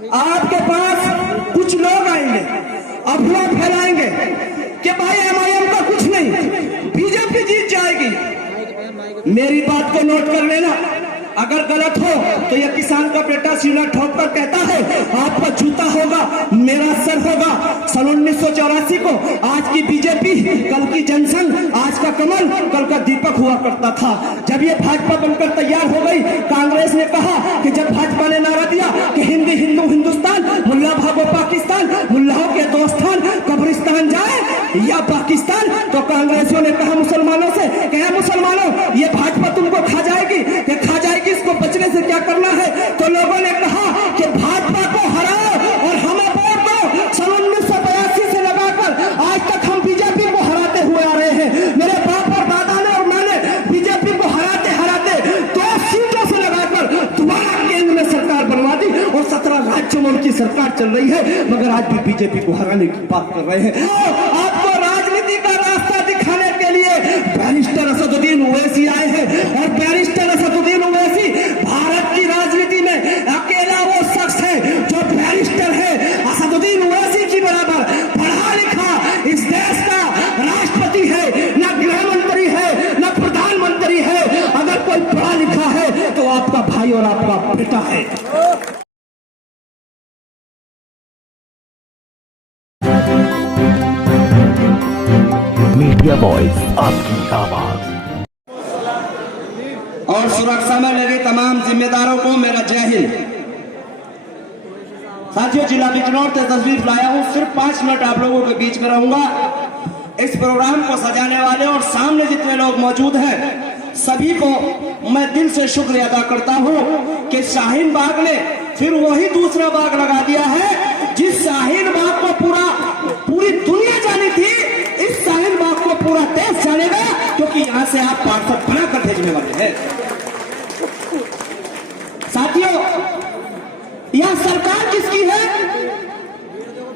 आपके पास कुछ लोग आएंगे, अफवाह फैलाएंगे कि भाई एमआईएम का कुछ नहीं, बीजेपी जीत जाएगी। मेरी बात को नोट कर लेना, अगर गलत हो तो यह किसान का बेटा सीना ठोक कर कहता है आपका जूता होगा मेरा सर होगा। सन 1984 को आज की बीजेपी, कल की जनसंघ, आज का कमल, कल का दीपक हुआ करता था। जब ये भाजपा बनकर तैयार हो गई, कांग्रेस ने कहा कि जब भाजपा ने नारा दिया कि हिंदी हिंदू हिंदुस्तान, मुल्ला भागो पाकिस्तान, मुल्लाओं के दोस्तान कब्रिस्तान जाए या पाकिस्तान, तो कांग्रेसियों ने कहा मुसलमानों से कि मुसलमानों ये भाजपा तुमको खा जाएगी, खा जाएगी, इसको बचने से क्या करना है। तो लोगों ने कहा कि भाजपा को हराओ और हमें वोट दो। सन 1982 से लगाकर आज तक हम बीजेपी को हराते हुए आ रहे हैं। मेरे बाप और दादा ने और मैंने बीजेपी को हराते हराते 2 सीटों से लगाकर दोबारा केंद्र में सरकार बनवा दी और 17 राज्यों में उनकी सरकार चल रही है, मगर आज भी बीजेपी को हराने की बात कर रहे हैं। आपको राजनीति का रास्ता दिखाने के लिए बैरिस्टर असदुद्दीन ओवैसी आए हैं और बैरिस्टर असदुद्दीन ओवैसी भारत की राजनीति में अकेला वो शख्स है जो बैरिस्टर है। असदुद्दीन ओवैसी की बराबर पढ़ा लिखा इस देश का राष्ट्रपति है, न गृह मंत्री है, न प्रधानमंत्री है। अगर कोई पढ़ा लिखा है तो आपका भाई और आपका बेटा है। मीडिया वॉइस, आपकी आवाज। और सुरक्षा में लगे तमाम जिम्मेदारों को मेरा जय हिंद। साथियों, जिला बिजनौर से तस्वीर लाया हूं, सिर्फ 5 मिनट आप लोगों के बीच में रहूंगा। इस प्रोग्राम को सजाने वाले और सामने जितने लोग मौजूद हैं सभी को मैं दिल से शुक्रिया अदा करता हूं कि शाहीन बाग ने फिर वही दूसरा बाग लगा दिया है जिस शाहीन बाग को पूरी दुनिया जानी थी। इस शाहीन बाग को पूरा देश जानेगा क्योंकि यहां से आप पार्षद बनाकर भेजने वाले हैं। साथियों, यह सरकार किसकी है?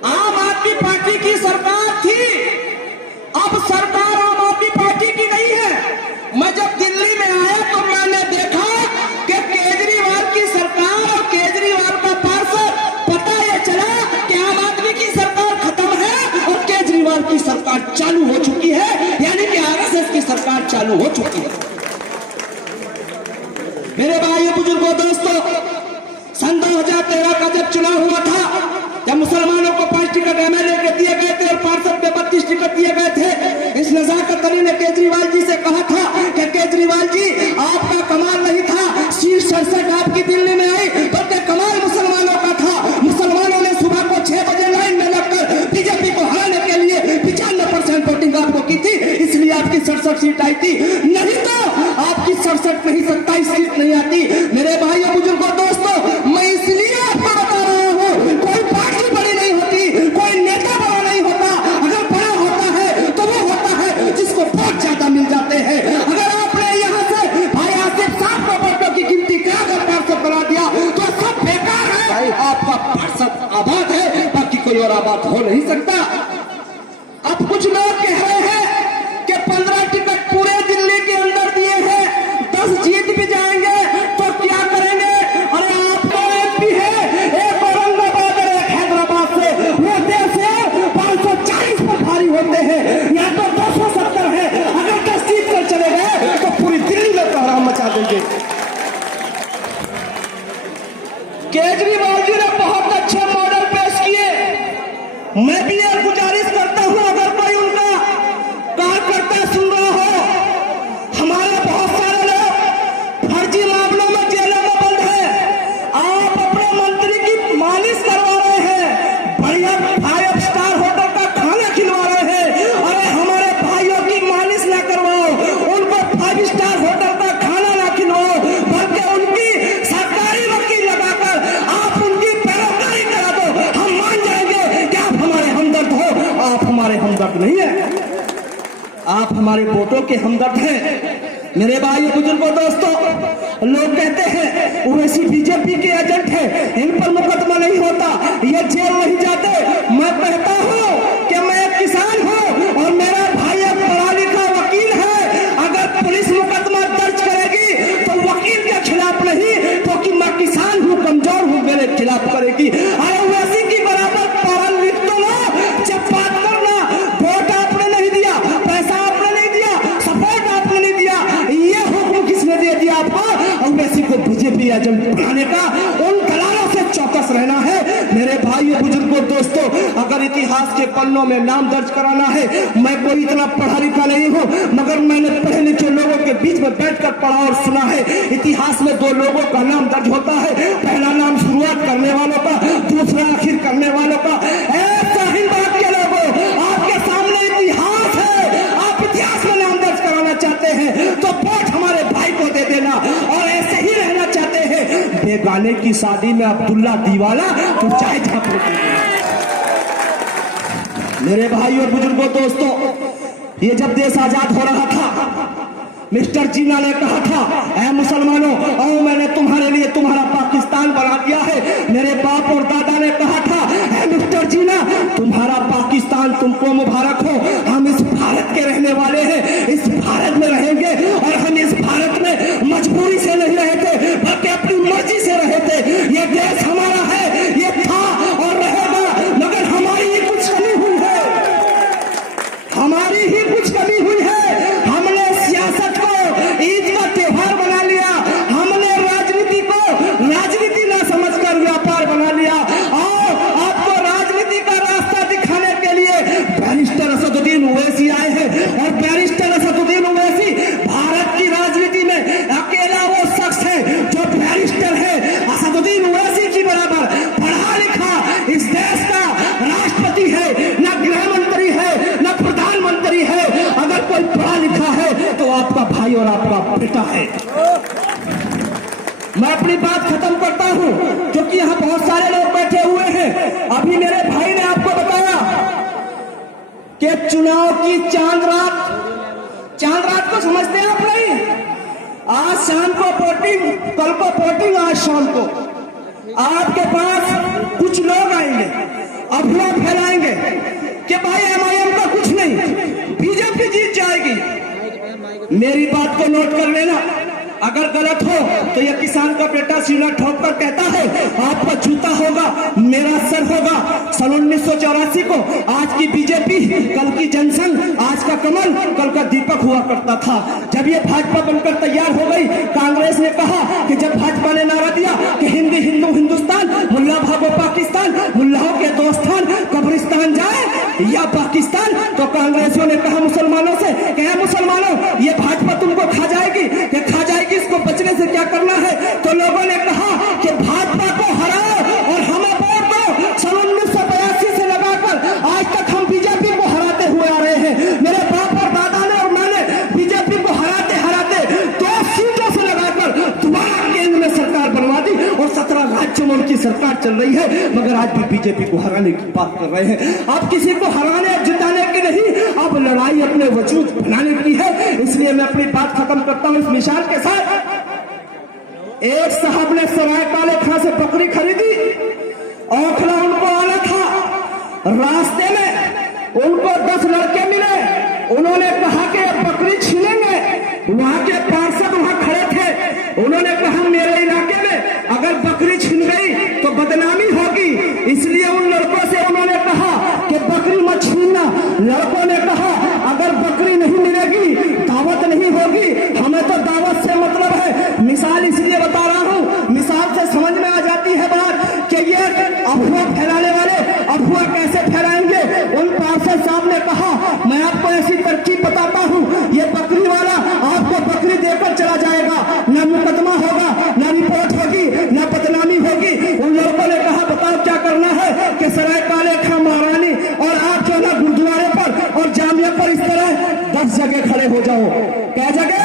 आम आदमी पार्टी की सरकार थी, अब सरकार आम आदमी पार्टी की नहीं है। मैं जब दिल्ली में आया तो मैंने देखा कि केजरीवाल की सरकार और केजरीवाल का पार्षद, पता यह चला कि आम आदमी की सरकार खत्म है और केजरीवाल की सरकार चालू हो चुकी है, यानी कि आरएसएस की सरकार चालू हो चुकी है। मेरे भाई बुजुर्गों, दोस्तों, सन 2013 का जब चुनाव हुआ था, जब मुसलमानों को 5 टिकट एमएलए के दिए गए थे और पार्षद के 32 टिकट दिए गए थे, इस नजाकत अली ने केजरीवाल जी से कहा था कि केजरीवाल जी आपका कमाल नहीं था, सीट 67 आपकी दिल्ली में आई, बल्कि कमाल मुसलमानों का था। मुसलमानों ने सुबह को 6 बजे लाइन में लगकर बीजेपी को हराने के लिए 95% वोटिंग आपको की थी, इसलिए आपकी 67 सीट आई थी। नहीं तो आपकी 67 नहीं 27 सीट नहीं आती। मेरे भाइयों, बुजुर्गों, दोस्तों, मैं इसलिए आपको बता रहा हूं, कोई पार्टी बड़ी नहीं होती, कोई नेता बड़ा नहीं होता। अगर बड़ा होता है तो वो होता है जिसको वोट ज्यादा मिल जाते हैं। अगर आपने यहाँ से भाई आसिफ साहब को वोटों की गिनती कराकर पार्षद बना दिया तो सब बेकार है। आपका पार्षद आबाद है, बाकी कोई और आबाद हो नहीं सकता। अब कुछ लोग कह रहे हैं कि 15 टिकट पूरे दिल्ली के अंदर दिए हैं, 10 जीत भी जाएंगे तो क्या करेंगे? अरे आप तो एमपी है, एक औरंगाबाद और एक हैदराबाद से, वो देश से 540 पर भारी होते हैं, यहाँ तो 270 है। अगर 10 जीत कर चले गए तो पूरी दिल्ली में कोहराम मचा देंगे। केजरीवाल जी ने बहुत अच्छे मॉडल पेश किए। मैं भी एक गुजारिश करता हूं, अगर कोई उनका कार्यकर्ता सुन रहा हो, हमारे बहुत सारे लोग फर्जी मामलों में जेलों में बंद है, आप अपने मंत्री की मालिश करवा रहे हैं, बढ़िया 5 स्टार होटल का खाना खिलवा रहे हैं। अरे हमारे भाइयों की मालिश ना करवाओ, उनको 5 स्टार होटल का खाना ना खिलवाओ, बल्कि उनकी सरकारी वकील लगाकर आप उनकी पैरोकारी करा दो। हम मान जाएंगे कि आप हमारे हमदर्द हो। आप हमारे हमदर्द नहीं है, आप हमारे वोटों के हमदर्द हैं। मेरे भाई बुजुर्गों, दोस्तों, लोग कहते हैं ओवैसी बीजेपी के एजेंट है, इन पर मुकदमा नहीं होता, ये जेल नहीं जाते। मैं कहता हूं कि मैं एक किसान हूं और मेरा भाई एक पढ़ा लिखा वकील है। अगर पुलिस मुकदमा दर्ज करेगी तो वकील के खिलाफ नहीं, क्योंकि मैं किसान हूं, कमजोर हूं, मेरे खिलाफ करेगी। दोस्तों, अगर इतिहास के पन्नों में नाम दर्ज कराना है, मैं कोई इतना पढ़ा लिखा नहीं हूँ, मगर मैंने पढ़े लिखे लोगों के बीच में बैठकर पढ़ा और सुना है। इतिहास में दो लोगों का नाम दर्ज होता है, पहला नाम शुरुआत करने वालों का, दूसरा आखिर करने वालों का। ऐसा हिंद बात के लोगों, आपके सामने इतिहास है। आप इतिहास में नाम दर्ज कराना चाहते हैं तो वोट हमारे भाई को दे देना, और ऐसे ही रहना चाहते हैं बेगाने की शादी में अब्दुल्ला दीवाना तो चाहे झापड़। मेरे भाई और बुजुर्गों, दोस्तों, ये जब देश आजाद हो रहा था, मिस्टर जीना ने कहा था, ऐ मुसलमानों, आओ मैंने तुम्हारे लिए तुम्हारा पाकिस्तान बना दिया है। मेरे बाप और दादा ने कहा था, ऐ मिस्टर जीना, तुम्हारा पाकिस्तान तुमको मुबारक हो। हम इस भारत के रहने वाले हैं, इस भारत में रहेंगे, और हम इस भारत में मजबूरी से नहीं रहे थे बल्कि अपनी मर्जी से रहे थे। ये देश हमारा है, ये था और रहेगा, मगर हमारी ही कुछ कमी हुई है, हमारी ही कुछ कमी हुई है। हमने सियासत को ईद का त्योहार बना लिया, हमने राजनीति को राजनीति ना समझकर व्यापार बना लिया। और आपको राजनीति का रास्ता दिखाने के लिए बैरिस्टर असदुद्दीन ओवैसी आए हैं, और बैरिस्टर असदुद्दीन ओवैसी भारत की राजनीति में अकेला वो शख्स है जो बैरिस्टर है। असदुद्दीन ओवैसी की बराबर पढ़ा लिखा इस देश का राष्ट्रपति है, न गृह मंत्री है, न प्रधानमंत्री है। अगर कोई पढ़ा लिखा है तो आपका भाई और आपका बेटा है। मैं अपनी बात खत्म करता हूं, क्योंकि यहां बहुत सारे लोग बैठे हुए हैं। अभी मेरे भाई ने आपको बताया कि चुनाव की चांद रात को समझते हैं आप नहीं? आज शाम को वोटिंग, कल को वोटिंग, आज शाम को आपके पास कुछ लोग आएंगे, अफवाह फैलाएंगे कि भाई एमआईएम का कुछ नहीं, बीजेपी जीत जाएगी। मेरी बात को नोट कर लेना, अगर गलत हो तो यह किसान का बेटा सीना ठोक कर कहता है आपका जूता होगा, मेरा सर होगा। सन 1984 को आज की बीजेपी, कल की जनसंघ, आज का कमल, कल का दीपक हुआ करता था। जब ये भाजपा बनकर तैयार हो गई, कांग्रेस ने कहा कि जब भाजपा ने नारा दिया कि हिंदी हिंदू हिंदुस्तान, मुल्ला भागो पाकिस्तान, मुल्लाओं के दोस्तान, कब्रिस्तान जाए या पाकिस्तान, तो कांग्रेसियों ने कहा मुसलमानों से कि मुसलमानों, ये भाजपा तुमको खा जाएगी, ये खा जाएगी, इसको बचने से क्या करना है? तो लोगों ने कहा कि भाजपा को हराओ और हमें वोट दो। सन 1982 से लगाकर आज तक हम बीजेपी को हराते हुए आ रहे हैं। मेरे बाप और दादा ने और मैंने बीजेपी को हराते हराते 2 सीटों से लगाकर दोबारा केंद्र में सरकार बनवा दी, और 17 राज्यों में उनकी सरकार चल रही है, मगर आज भी बीजेपी को हराने की बात कर रहे हैं। अब किसी को हराने जिताने की नहीं, अब लड़ाई अपने वजूद बनाने की है। इसलिए मैं अपनी बात खत्म करता हूं इस मिसाल के साथ। एक साहब ने सराय काले खां से बकरी खरीदी, औखला उनको आना था, रास्ते में उनको 10 लड़के मिले, उन्होंने कहा कि बकरी छीनेंगे। वहां के पार्षद वहां खड़े थे, उन्होंने कहा मेरे इलाके में अगर बकरी छीन गई तो बदनामी होगी, इसलिए उन लड़कों से उन्होंने कहा कि बकरी मत छीनना। लड़कों ने कहा अगर बकरी नहीं मिलेगी, दावत नहीं होगी, हमें तो दावत से मतलब है। मिसाल इसलिए बता रहा हूं, मिसाल से समझ में आ जाती है बात कि ये अफवाह फैलाने वाले अफवाह कैसे फैलाएंगे। उन पार्षद साहब ने कहा मैं आपको ऐसी तरकीब बताता हूं, ये बकरी वाला आपको बकरी देकर चला जाएगा, न मुकदमा होगा, न रिपोर्ट होगी, न बदनामी होगी। उन लोगों ने कहा बताओ क्या करना है कि सराय काले खां महारानी और आप जो ना गुरुद्वारे पर और जामिया पर इस तरह 10 जगह खड़े हो जाओ। क्या जगह?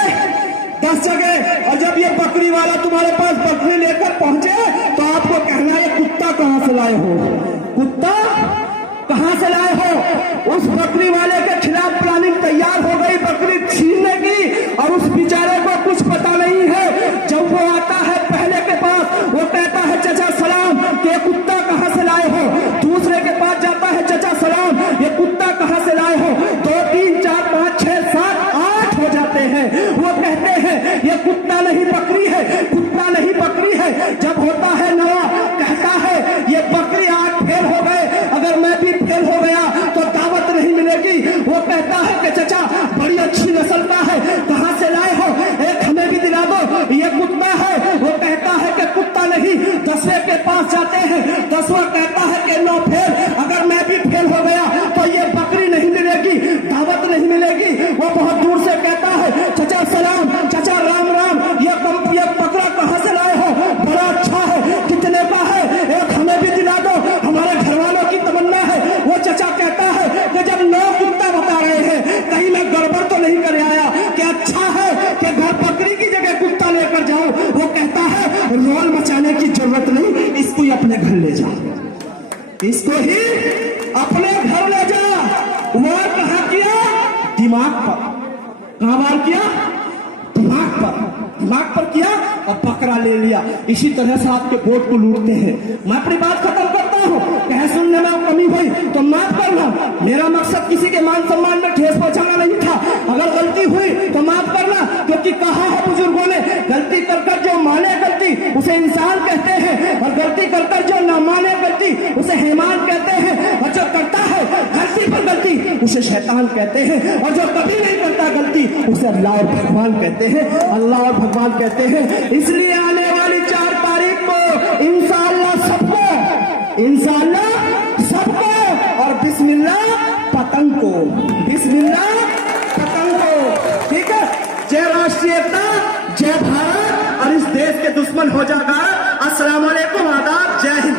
10 जगह। और जब ये बकरी वाला तुम्हारे पास बकरी लेकर पहुंचे तो आपको कहना है कुत्ता कहां से लाए हो, कुत्ता कहां से लाए हो। उस बकरी वाले के खिलाफ प्लानिंग तैयार हो गई बकरी छीनने की, और उस बेचारे को कुछ पता नहीं है। जब वो आता है पहले के पास, वो कहता है चाचा सलाम, कि कुत्ता कहां से लाए हो। दूसरे के पास जाता है चाचा सलाम, ये कुत्ता कहां से लाए हो। 2 3 4 5 6 7 8 हो जाते हैं। वो कहते हैं ये कुत्ता नहीं बकरी है, कुत्ता नहीं बकरी है। जब होता है नवा, कहता है ये बकरी 8 फेल हो गए, अगर मैं भी फेल हो गया तो दावत नहीं मिलेगी। वो कहता है कि चाचा बड़ी अच्छी नस्ल का है, कहां से लाए हो, एक हमें भी दिला दो, ये कुत्ता है। वो कहता है कि कुत्ता नहीं। 10वें के पास जाते हैं, 10वां कहता है कि 9 फेल, अगर ले जा, इसको ही अपने घर ले जा। वार कहां किया? दिमाग पर। कहां वार किया? दिमाग पर। दिमाग पर किया और पकड़ा ले लिया। इसी तरह से आपके वोट को लूटते हैं। मैं अपनी बात खत्म करता हूं। कहे सुनने में कमी हुई तो माफ करना। मेरा मकसद किसी के मान सम्मान में ठेस पहुंचाना नहीं था। अगर गलती हुई तो माफ करना, क्योंकि कहा है बुजुर्गों ने, गलती कर कर जो माने गलती उसे इंसान कहते हैं, और गलती कर कर जो न माने गलती उसे हैवान कहते हैं, और जो करता है गलती पर गलती उसे शैतान कहते हैं, और जो कभी नहीं करता गलती उसे अल्लाह और भगवान कहते हैं। अल्लाह और भगवान कहते हैं। इसलिए आने वाली 4 तारीख को इंशाअल्लाह सबको और बिस्मिल्लाह पतंग को, बिस्मिल्लाह पतंग को। ठीक है। जय राष्ट्रीयता, जय भारत, और इस देश के दुश्मन हो जाकर। अस्सलाम वालेकुम, आदाब, जय हिंद।